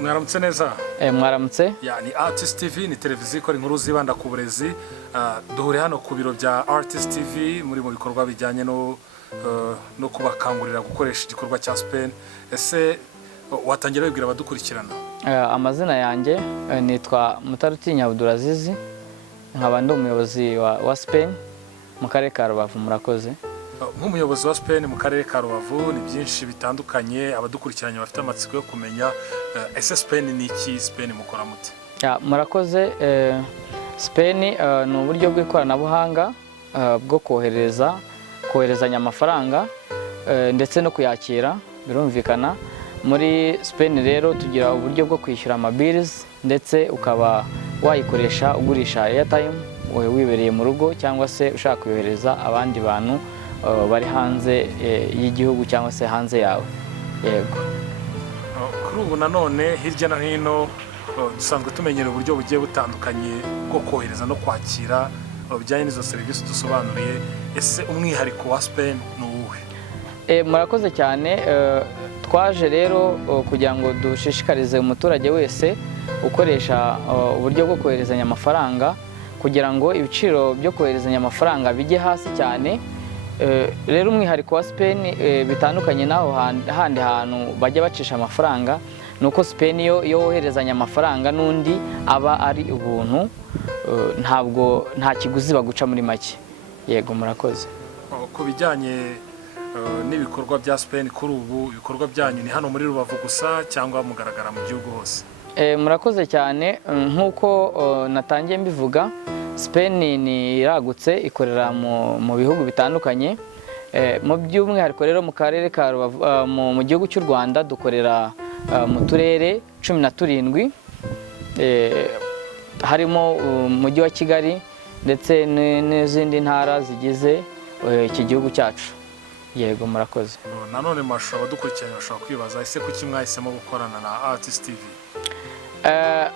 Mwaramutse neza. Mwaramutse. Ni Artist TV, ni televiziyo ikora inkuru zibanda ku burezi. Duhure hano ku biro bya Artist TV muri mu bikorwa bijyanye no kubakangurira gukoresha igikorwa cya Spain. Ese watangira wibwira abadukurikirana? Amazina yanjye nitwa Mutarutinya Abdulaziz, nkaba ndi umuyobozi wa Spain mu karere ka Rubavu. Murakoze. Nk'umuyobozi wa Spain mu karere ka Rubavu, ni byinshi bitandukanye abadukurikiranye bafite amatsiko yo kumenya. Ese Spain ni iki? Spain mukora mute? Murakoze. Spain ni uburyo bw'ikoranabuhanga bwo koherezanya amafaranga ndetse no kuyakira. Birumvikana muri Spain rero tugira uburyo bwo kwishyura amabilis, ndetse ukaba wayikoresha ugurisha airtime wibereye mu rugo, cyangwa se ushaka kuyohereza abandi bantu bari hanze y'igihugu cyangwa se hanze yawe. Yego. Kuri ubu nanone hirya no hino dusanzwe tumenyera uburyo bugiye butandukanye bwo kohereza no kwakira bijyanye n'izo serivisi dusobanuriye. Ese umwihariko wa Spain ni uwuhe? Murakoze cyane. Twaje rero kugira ngo dushishikarize umuturage wese ukoresha uburyo bwo koherezanya amafaranga, kugira ngo ibiciro byo koherezanya amafaranga bijye hasi cyane. Rero umwihariko wa Spain bitandukanye naho handi hantu bajya bacisha amafaranga, nuko Spain yo woherezanya amafaranga n'undi aba ari ubuntu, nta kiguzi baguca muri make. Yego, murakoze. Ku bijyanye n'ibikorwa bya Spain kuri ubu, ibikorwa byanyu ni hano muri Rubavu gusa cyangwa mugaragara mu gihugu hose? Murakoze cyane. Nk'uko natangiye mbivuga, Spain ni iragutse, ikorera mu bihugu bitandukanye. Mu by'umwihariko rero mu karere ka Rubavu, mu gihugu cy'u Rwanda dukorera mu turere 17, harimo umujyi wa Kigali ndetse n'izindi ntara zigize iki gihugu cyacu. Yego, murakoze. Nanone mashusho abadukurikiranye bashobora kwibaza, ese kuki mwahisemo gukorana na Artist TV?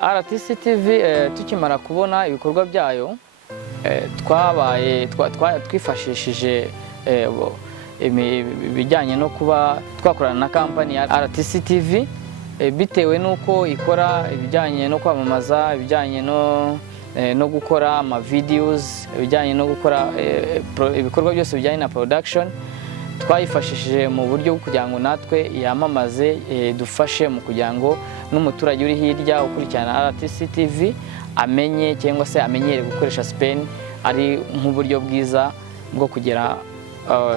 Artist TV tukimara kubona ibikorwa byayo, twifashishije ibijyanye no kuba twakorana na kampani ya Artist TV, bitewe n'uko ikora ibijyanye no kwamamaza, ibijyanye no gukora ama videos, ibijyanye no gukora ibikorwa byose bijyanye na production. Twayifashishije mu buryo bwo kugira ngo natwe yamamaze, dufashe mu kugira ngo n'umuturage uri hirya ukurikirana Artist TV amenye cyangwa se amenyere gukoresha Spain, ari nk'uburyo bwiza bwo kugira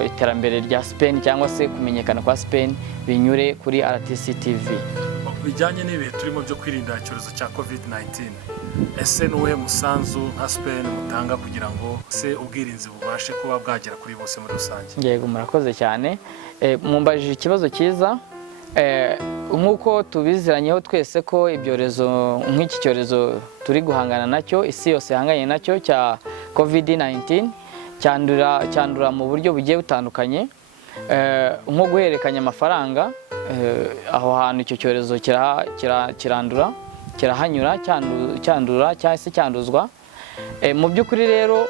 iterambere rya Spain cyangwa se kumenyekana kwa Spain binyure kuri Artist TV. Bijyanye n'ibihe turimo byo kwirinda icyorezo cya COVID-19, ese n'uwuhe musanzu nka Spain mutanga kugira ngo se ubwirinzi bubashe kuba bwagera kuri bose muri rusange? Yego, murakoze cyane. Mumbajije ikibazo cyiza. Nk'uko tubiziranyeho twese ko ibyorezo nk'iki cyorezo turi guhangana nacyo, isi yose ihanganye nacyo cya COVID-19, cyandura mu buryo bugiye butandukanye, nko guhererekanya amafaranga. Aho hantu icyo cyorezo kirandura, kirahanyura, cyandura cyangwa se cyanduzwa. Mu by'ukuri rero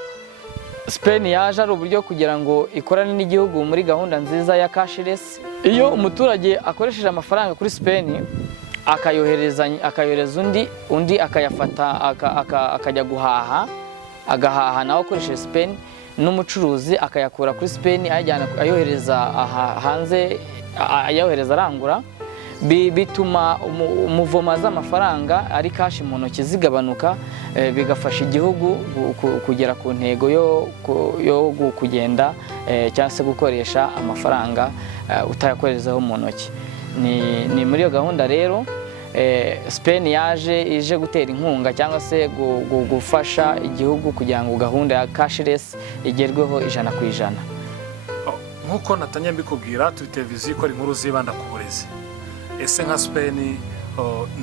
Spain yaje ari uburyo kugira ngo ikorane n'igihugu muri gahunda nziza ya cashless. Iyo umuturage akoresheje amafaranga kuri Spain akayohereza undi akayafata akajya guhaha, agahaha nawe akoresheje Spain, n'umucuruzi akayakura kuri Spain ayohereza hanze, ayohereza arangura, bituma umuvoma z'amafaranga ari kashi mu ntoki zigabanuka, bigafasha igihugu kugera ku ntego yo kugenda cyangwa se gukoresha amafaranga utayakorezaho mu ntoki. Ni muri iyo gahunda rero Spain ije gutera inkunga cyangwa se gufasha igihugu kugira ngo gahunda ya cashless igerweho 100%. Nk'uko natanye mbikubwira, turi televiziyo ikora inkuru zibanda ku burezi. Ese nka Spain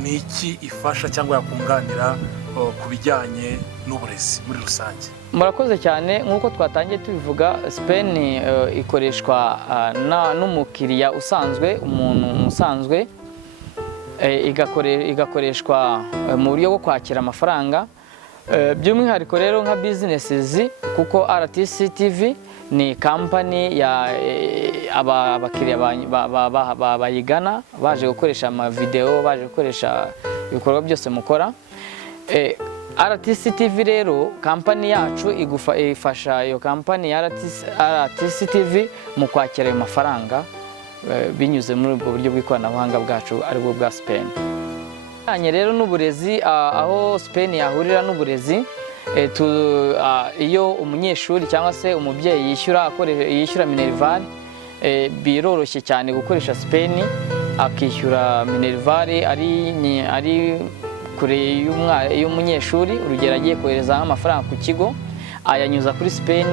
ni iki ifasha cyangwa yakunganira ku bijyanye n'uburezi muri rusange? Murakoze cyane. Nk'uko twatangiye tubivuga, Spain ikoreshwa n'umukiriya usanzwe, umuntu usanzwe, igakoreshwa mu buryo bwo kwakira amafaranga. By'umwihariko rero nka businesses, kuko Artist TV ni kampani ya abakiriya bayigana baje gukoresha amavideo, baje gukoresha ibikorwa byose mukora. RTC TV rero kampani yacu ifasha iyo kampani ya RTC TV mu kwakira ayo mafaranga binyuze muri ubwo buryo bw'ikoranabuhanga bwacu aribwo bwa Spain. Rero n'uburezi, aho Spain yahurira n'uburezi, iyo umunyeshuri cyangwa se umubyeyi yishyura Minerval, biroroshye cyane gukoresha Spain, akishyura Minerval ari kure y'umunyeshuri. Urugero agiye koherezaho amafaranga ku kigo, ayanyuza kuri Spain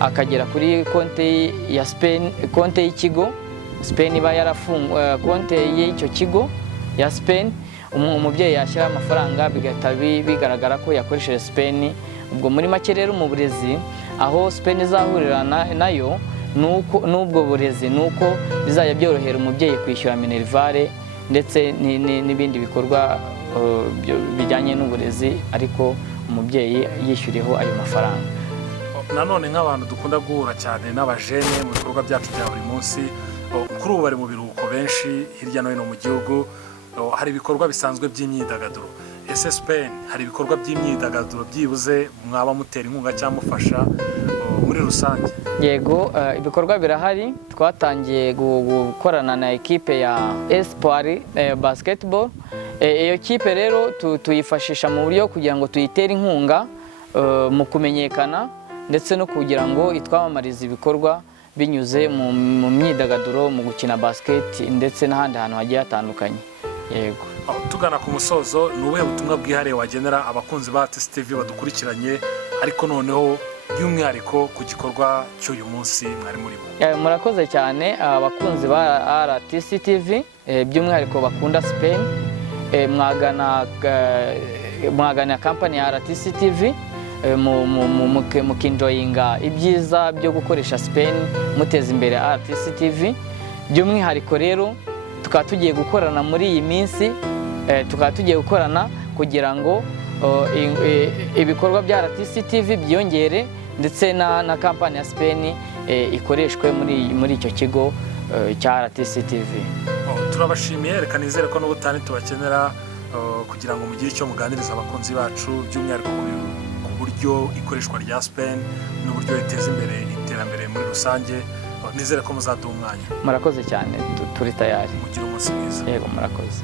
akagera kuri konti ya Spain, konti y'ikigo Spain iba yarafunguye, konti y'icyo kigo ya Spain. Umubyeyi yashyira amafaranga bigahita bigaragara ko yakoresheje Spain. Ubwo muri make rero mu burezi aho Spain izahurira nayo n'ubwo burezi, nuko bizajya byorohera umubyeyi kwishyura Minerval ndetse n'ibindi bikorwa bijyanye n'uburezi, ariko umubyeyi yishyuriyeho ayo mafaranga. Nanone nk'abantu dukunda guhura cyane n'abajene mu bikorwa byacu bya buri munsi, kuri ubu bari mu biruhuko benshi hirya no hino mu gihugu, hari ibikorwa bisanzwe by'imyidagaduro. Ese Spain hari ibikorwa by'imyidagaduro byibuze mwaba mutera inkunga cyangwa mufasha muri rusange? Yego, ibikorwa birahari. Twatangiye gukorana na ekipe ya Espoir Basketball. Iyo kipe rero tuyifashisha mu buryo kugira ngo tuyitere inkunga mu kumenyekana ndetse no kugira ngo itwamamarize ibikorwa binyuze mu myidagaduro, mu gukina basket ndetse n'ahandi hantu hagiye hatandukanye. Yego. Tugana ku musozo, ni ubuhe butumwa bwihariye wagenera abakunzi ba RTC TV badukurikiranye, ariko noneho by'umwihariko ku gikorwa cy'uyu munsi mwari murimo? Murakoze cyane abakunzi ba RTC TV, by'umwihariko bakunda Spain. Mwagana kampani ya RTC TV mukinjoyinga ibyiza byo gukoresha Spain, muteza imbere RTC TV. By'umwihariko rero tukaba tugiye gukorana muri iyi minsi, tukaba tugiye gukorana kugira ngo ibikorwa bya RTC TV byiyongere ndetse na kampani ya Spain ikoreshwe muri icyo kigo cya RTC TV. Turabashimiye, reka nizere ko n'ubutane tubakenera kugira ngo mugire icyo muganiriza abakunzi bacu, by'umwihariko ku buryo ikoreshwa rya Spain n'uburyo riteza imbere iterambere muri rusange. Nizere ko muzaduha umwanya. Murakoze cyane, turi tayari. Mugire umunsi mwiza. Yego, murakoze.